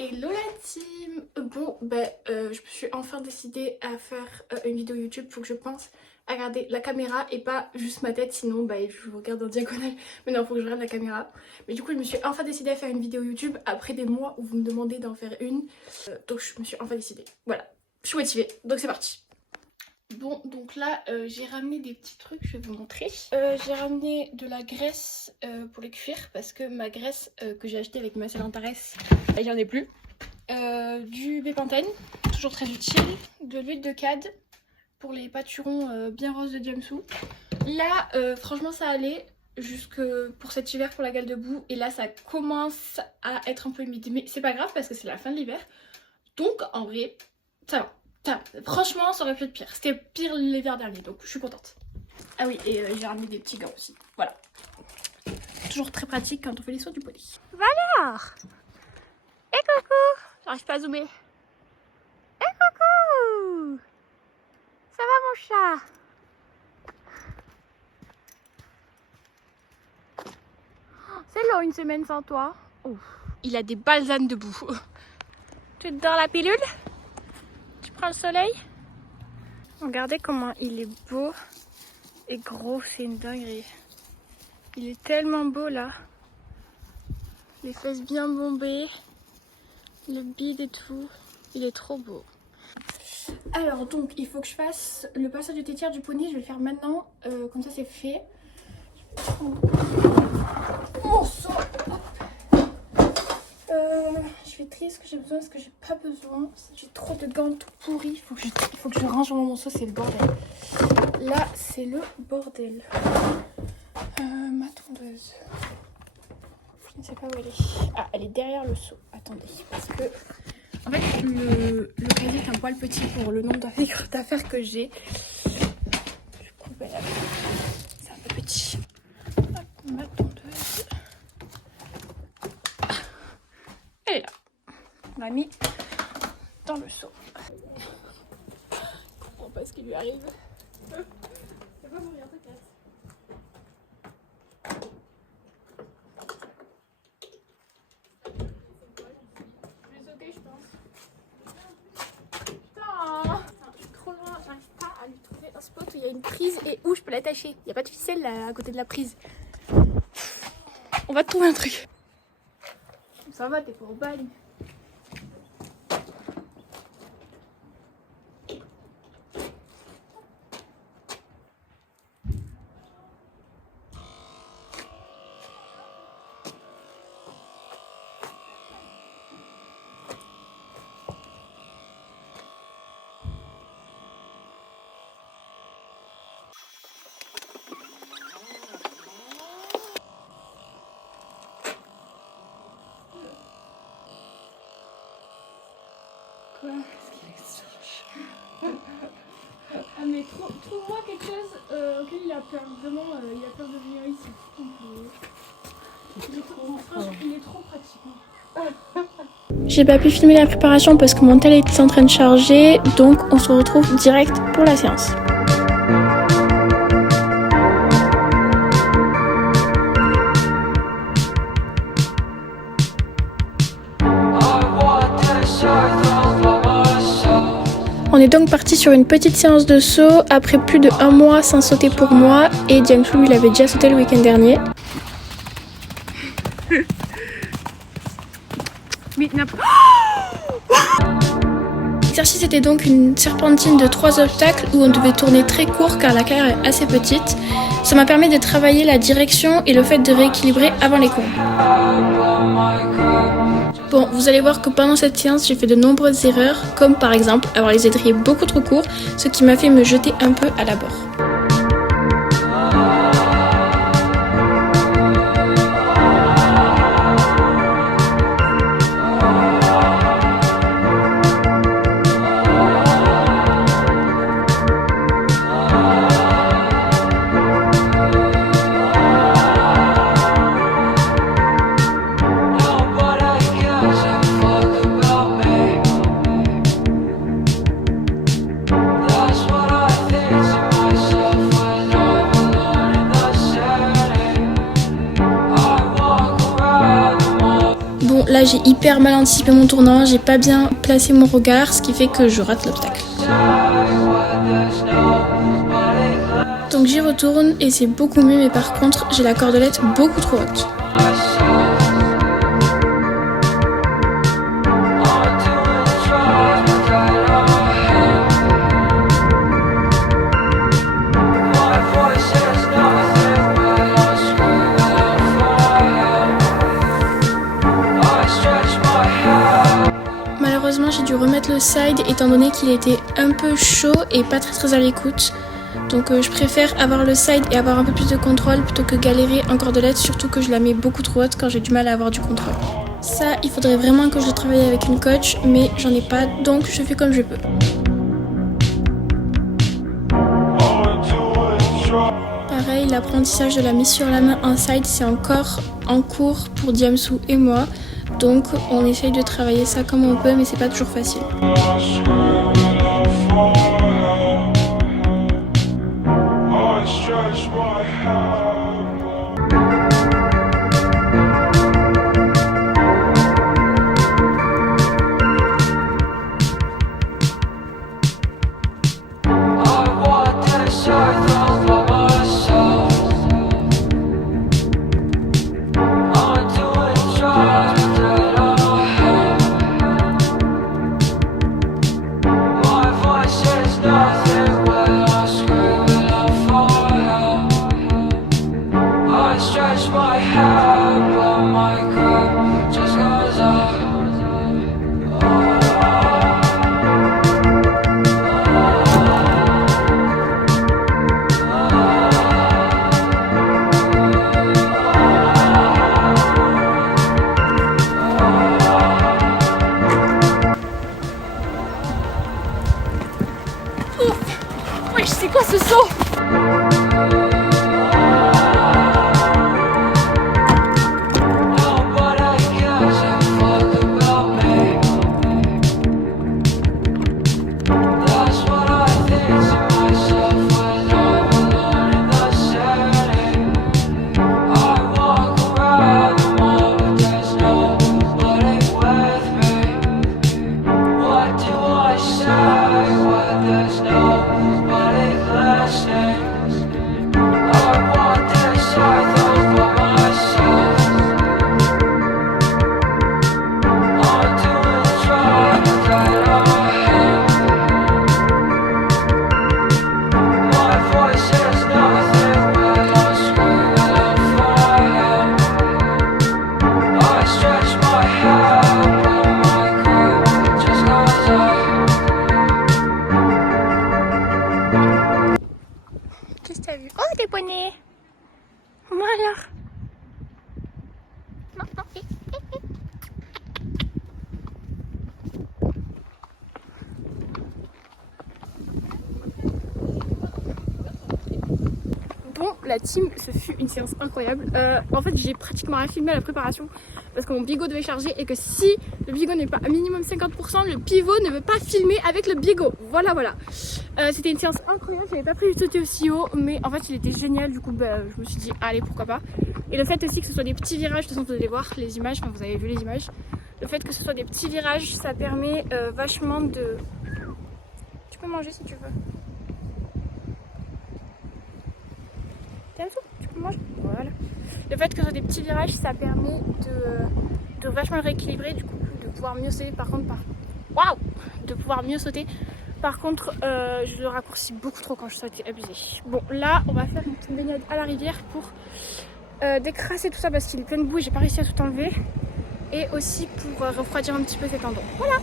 Hello la team. Je me suis enfin décidée à faire une vidéo YouTube. Faut que je pense à regarder la caméra et pas juste ma tête, sinon je vous regarde en diagonale. Mais non, faut que je regarde la caméra. Mais du coup je me suis enfin décidée à faire une vidéo YouTube après des mois où vous me demandez d'en faire une. Donc je me suis enfin décidée. Voilà, je suis motivée, donc c'est parti. Bon, donc là j'ai ramené des petits trucs, je vais vous montrer. J'ai ramené de la graisse pour les cuire parce que ma graisse que j'ai achetée avec ma selle Antares, j'en ai plus. Du Bepanthen, toujours très utile. De l'huile de cad pour les pâturons bien roses de Jamsoo. Là, franchement ça allait jusque pour cet hiver pour la gale de boue. Et là ça commence à être un peu humide. Mais c'est pas grave parce que c'est la fin de l'hiver. Donc en vrai, ça va. Franchement, ça aurait pu être pire. C'était pire l'hiver dernier, donc je suis contente. Ah oui, et j'ai ramené des petits gants aussi. Voilà. Toujours très pratique quand on fait les sauts du poney. Valor! Et coucou! J'arrive pas à zoomer. Et coucou! Ça va mon chat? C'est long une semaine sans toi. Ouf. Il a des balsanes debout. Tu te dors la pilule? Tu prends le soleil? Regardez comment il est beau et gros, c'est une dinguerie. Il est tellement beau là. Les fesses bien bombées, le bide et tout. Il est trop beau. Alors donc il faut que je fasse le passage du tétard du poney. Je vais le faire maintenant, comme ça c'est fait. Mon seau. Je vais trier ce que j'ai besoin, ce que j'ai pas besoin. J'ai trop de gants tout pourris. Il faut que je range mon seau, c'est le bordel. Là c'est le bordel. Ma tondeuse. Je ne sais pas où elle est. Ah, elle est derrière le seau. Attendez, parce que en fait le casier est un poil petit pour le nombre d'affaires que j'ai. Du coup, c'est un peu petit. Hop, ma tondeuse. Elle est là. On l'a mis dans le seau. Je comprends pas ce qui lui arrive. C'est pas mourir, t'inquiète. Il y a une prise et où je peux l'attacher. Il n'y a pas de ficelle là, à côté de la prise. On va te trouver un truc. Ça va, t'es pas au bagne. Quoi? Ah mais trouve-moi quelque chose auquel il a peur. Vraiment, il a peur de venir ici. Il est trop pratique. J'ai pas pu filmer la préparation parce que mon tel était en train de charger. Donc on se retrouve direct pour la séance. On est donc parti sur une petite séance de saut après plus de 1 mois sans sauter pour moi et Jamsoo il avait déjà sauté le week-end dernier. L'exercice était donc une serpentine de 3 obstacles où on devait tourner très court car la carrière est assez petite. Ça m'a permis de travailler la direction et le fait de rééquilibrer avant les courbes. Bon, vous allez voir que pendant cette séance, j'ai fait de nombreuses erreurs, comme par exemple avoir les étriers beaucoup trop courts, ce qui m'a fait me jeter un peu à l'abord. That's what I think to myself. j'ai hyper mal anticipé mon tournant, j'ai pas bien placé mon regard, ce qui fait que je rate l'obstacle. Donc j'y retourne et c'est beaucoup mieux, mais par contre j'ai la cordelette beaucoup trop haute. Malheureusement j'ai dû remettre le side étant donné qu'il était un peu chaud et pas très à l'écoute. Donc je préfère avoir le side et avoir un peu plus de contrôle plutôt que galérer en cordelette, surtout que je la mets beaucoup trop haute quand j'ai du mal à avoir du contrôle. Ça, il faudrait vraiment que je le travaille avec une coach, mais j'en ai pas, donc je fais comme je peux. Pareil, l'apprentissage de la mise sur la main en side, c'est encore en cours pour Diamsou et moi. Donc on essaye de travailler ça comme on peut, mais c'est pas toujours facile. Wesh, c'est quoi ce saut? Qu'est-ce que t'as vu? Oh, des bonnets! Moi alors? Non, non, Bon, la team, ce fut une séance incroyable. En fait, j'ai pratiquement rien filmé à la préparation parce que mon bigot devait charger et que si le bigot n'est pas à minimum 50%, le pivot ne veut pas filmer avec le bigot. Voilà, voilà. C'était une séance incroyable, j'avais pas prévu de sauter aussi haut, mais en fait, il était génial. Du coup, je me suis dit, allez, pourquoi pas. Et le fait aussi que ce soit des petits virages, de toute façon, vous allez voir les images, enfin, vous avez vu les images. Le fait que ce soit des petits virages, ça permet vachement de... Tu peux manger si tu veux. Tu peux manger. Voilà. Le fait que ce soit des petits virages, ça permet de vachement le rééquilibrer, du coup, de pouvoir mieux sauter. Par contre, waouh, de pouvoir mieux sauter. Par contre, je le raccourcis beaucoup trop quand je saute, c'est abusé. Bon, là, on va faire une petite baignade à la rivière pour décrasser tout ça parce qu'il est plein de boue et j'ai pas réussi à tout enlever. Et aussi pour refroidir un petit peu cet endroit. Voilà.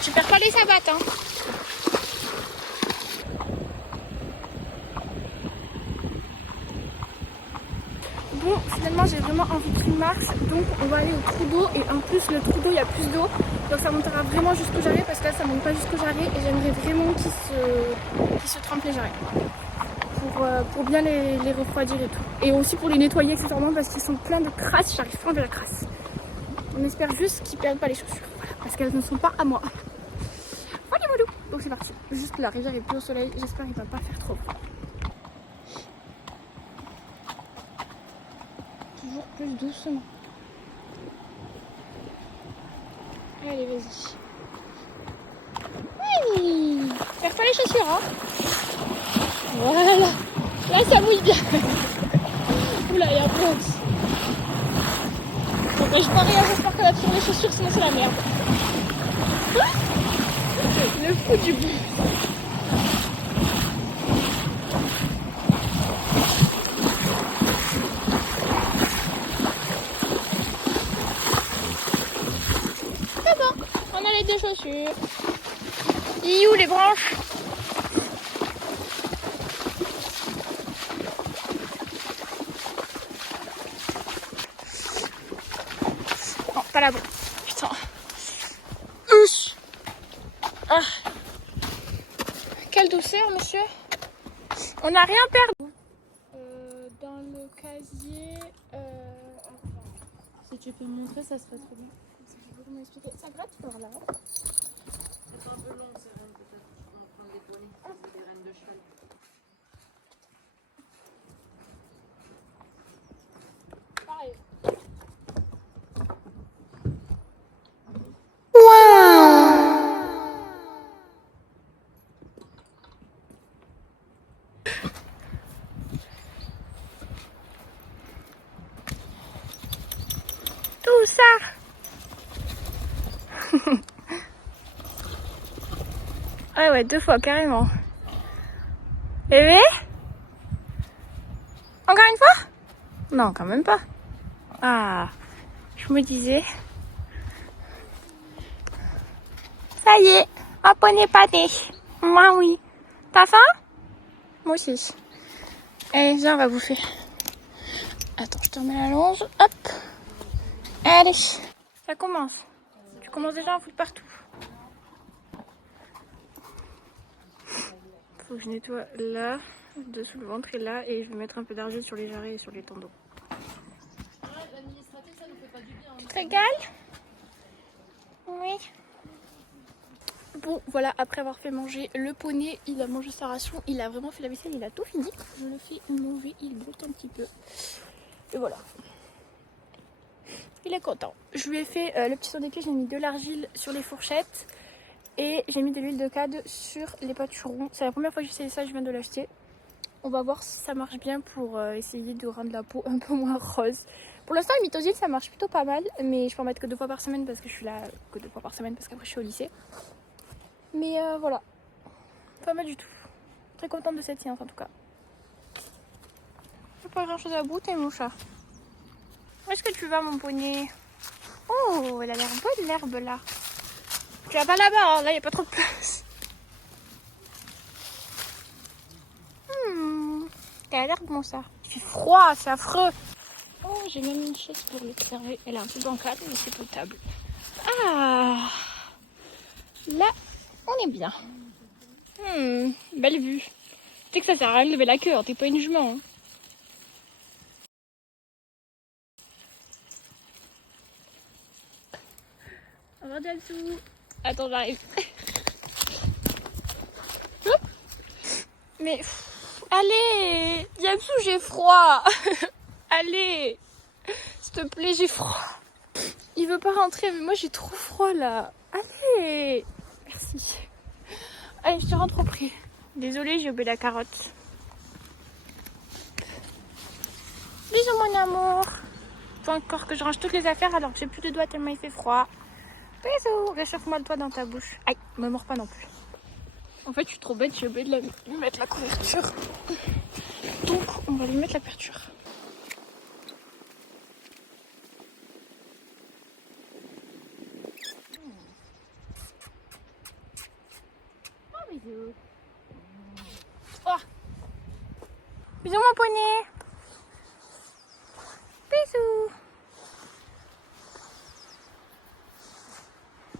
Tu perds pas les sabates, hein. Bon, finalement j'ai vraiment envie d'une marche, donc on va aller au trou d'eau et en plus le trou d'eau il y a plus d'eau, donc ça montera vraiment jusqu'au jarret parce que là ça monte pas jusqu'au jarret et j'aimerais vraiment qu'il se trempe les jarrets pour bien les refroidir et tout. Et aussi pour les nettoyer accessoirement parce qu'ils sont pleins de crasse, j'arrive pas à enlever la crasse. On espère juste qu'ils perdent pas les chaussures, voilà, parce qu'elles ne sont pas à moi. Voilà, voilà. Donc c'est parti, juste la rivière est plus au soleil, j'espère qu'il va pas faire trop froid. toujours plus doucement. Allez, vas-y. Oui. Perds pas les chaussures, hein. Voilà. Là, ça mouille bien. Oula, il y a un bronze. Bon, ben, je vois rien, j'espère que là sur les chaussures, sinon c'est la merde. Le fou du bout. C'est bon, on a les deux chaussures. Et où les branches? Non, pas la bonne. Putain. Ouch. Ah. Quelle douceur, monsieur. On n'a rien perdu. Dans le casier... Si tu peux me montrer, ça serait trop bien. Je sais pas comment expliquer. Ça gratte par là. C'est un peu long, ces rennes, peut-être. On va prendre des poneys, c'est des rennes de cheval. Pareil. Tout ça. Ah ouais, 2 fois carrément. Bébé? Encore une fois? Non, quand même pas. Ah, je me disais. Ça y est, un poney pâté. Moi oui. T'as faim? Moi aussi. Allez, viens, on va bouffer. Attends, je te remets la longe. Hop. Allez. Ça commence. Tu commences déjà à en foutre partout. Faut que je nettoie là, dessous le ventre et là, et je vais mettre un peu d'argile sur les jarrets et sur les tendons. L'administratif, ça nous fait pas du bien. Tu te régales? Oui. Bon, voilà, après avoir fait manger le poney, il a mangé sa ration, il a vraiment fait la vaisselle, il a tout fini. Je le fais manger, il broute un petit peu. Et voilà. Il est content. Je lui ai fait le petit soin des pieds, j'ai mis de l'argile sur les fourchettes et j'ai mis de l'huile de cade sur les pâturons. C'est la première fois que j'essaie ça, je viens de l'acheter. On va voir si ça marche bien pour essayer de rendre la peau un peu moins rose. Pour l'instant, le mitosine, ça marche plutôt pas mal, mais je peux en mettre que 2 fois par semaine parce que je suis là que 2 fois par semaine parce qu'après je suis au lycée. Mais voilà, pas mal du tout. Très contente de cette séance en tout cas. J'ai pas grand chose à bouter, mon chat. Où est-ce que tu vas, mon poney? Oh, elle a l'air bonne l'herbe là. Tu vas pas là-bas, hein, là il n'y a pas trop de place. T'as l'air bon ça. Il fait froid, c'est affreux. Oh, j'ai même une chaise pour l'observer. Elle est un peu bancale, mais c'est potable. Ah, là, on est bien. Belle vue. Tu sais que ça sert à rien de lever la queue, hein, t'es pas une jument. Hein. Regarde en dessous. Attends, j'arrive. Mais allez, Yamsou, j'ai froid. Allez, s'il te plaît, j'ai froid. Il veut pas rentrer, mais moi j'ai trop froid là. Allez, merci. Allez, je te rentre au prix. Désolée, j'ai oublié la carotte. Bisous mon amour. Faut encore que je range toutes les affaires alors que j'ai plus de doigts tellement il fait froid. Bisous. Réchauffe-moi le toit dans ta bouche. Aïe, me mords pas non plus. En fait, je suis trop bête, j'ai oublié de lui mettre la couverture. Donc, on va lui mettre la couverture. Oh, bisous. Oh. Bisous, mon poney. Bisous.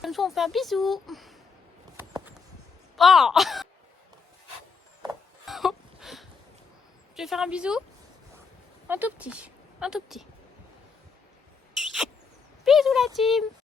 Comme ça, on fait un bisou. Oh. Je vais faire un bisou. Un tout petit. Un tout petit. Bisous la team.